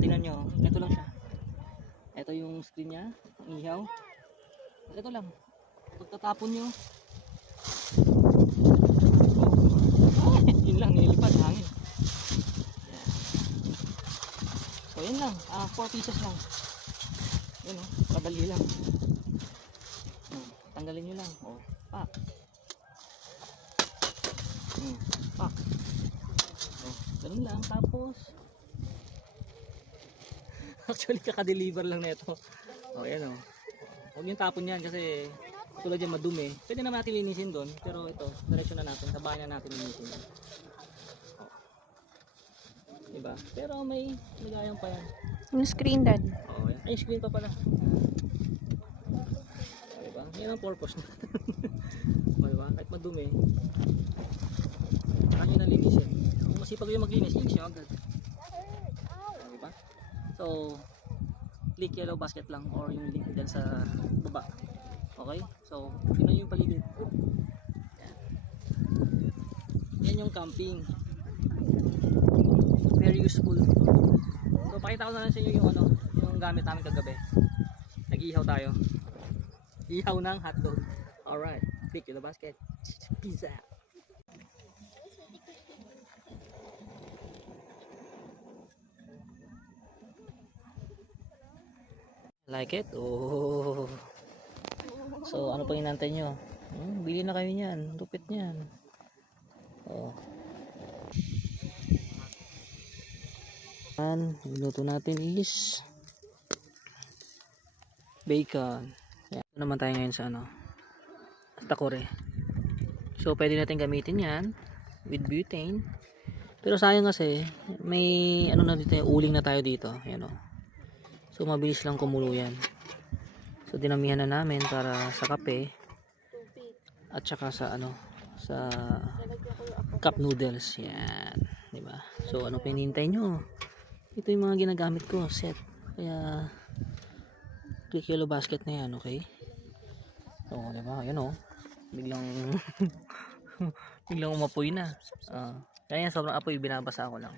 Tingnan nyo, ito lang siya. Ito yung screen niya, ang ihaw. Ito lang. Pagtatapon nyo, yun lang, nililipad, hangin. So yun lang, 4 pieces lang. Yun o, kadali lang. Tanggalin nyo lang. Pak. Pak. Ganun lang, tapos actually kaka-deliver lang na ito. Yan o. Huwag yung tapon yan kasi tulad yan madumi. Pwede naman natin linisin doon, pero ito, diretso na natin, sa bahay na natin linisin. Diba? Pero may ligayang pa yan. Yung screen, Dad. Yan. Ay, screen pa pala. Diba? Yan ang purpose na. Diba? Kahit madumi, saka nyo na linisin. Kung masipag yung maglinis, linis nyo agad. Diba? So, click yellow basket lang or yung link dyan sa baba. Okay? So, tingnan yung paligid. Yan yung camping. Very useful. So, pakita ko na lang sa inyo yung yung gamit namin kagabi. Nag-ihaw tayo. Ihaw ng hotdog. Alright. Click yellow basket. Peace out. Like it? Oh. So, ano pang inantay nyo? Bili na kayo niyan. Lupit niyan. Ang luto natin is bacon. Yan. Ito naman tayo ngayon sa takore. So, pwede natin gamitin yan with butane. Pero sayang kasi, may na dito, uling na tayo dito. Ayan o. So, mabilis lang kumulo yan. So, dinamihan na namin para sa kape at saka sa sa cup noodles. Yan. Diba? So, ano pinintay nyo? Ito yung mga ginagamit ko. Set. Kaya, 3 kilo basket na yan. Okay? So, diba? Ayan o. Biglang, biglang umapoy na. Kaya sobrang apoy, binabasa ko lang.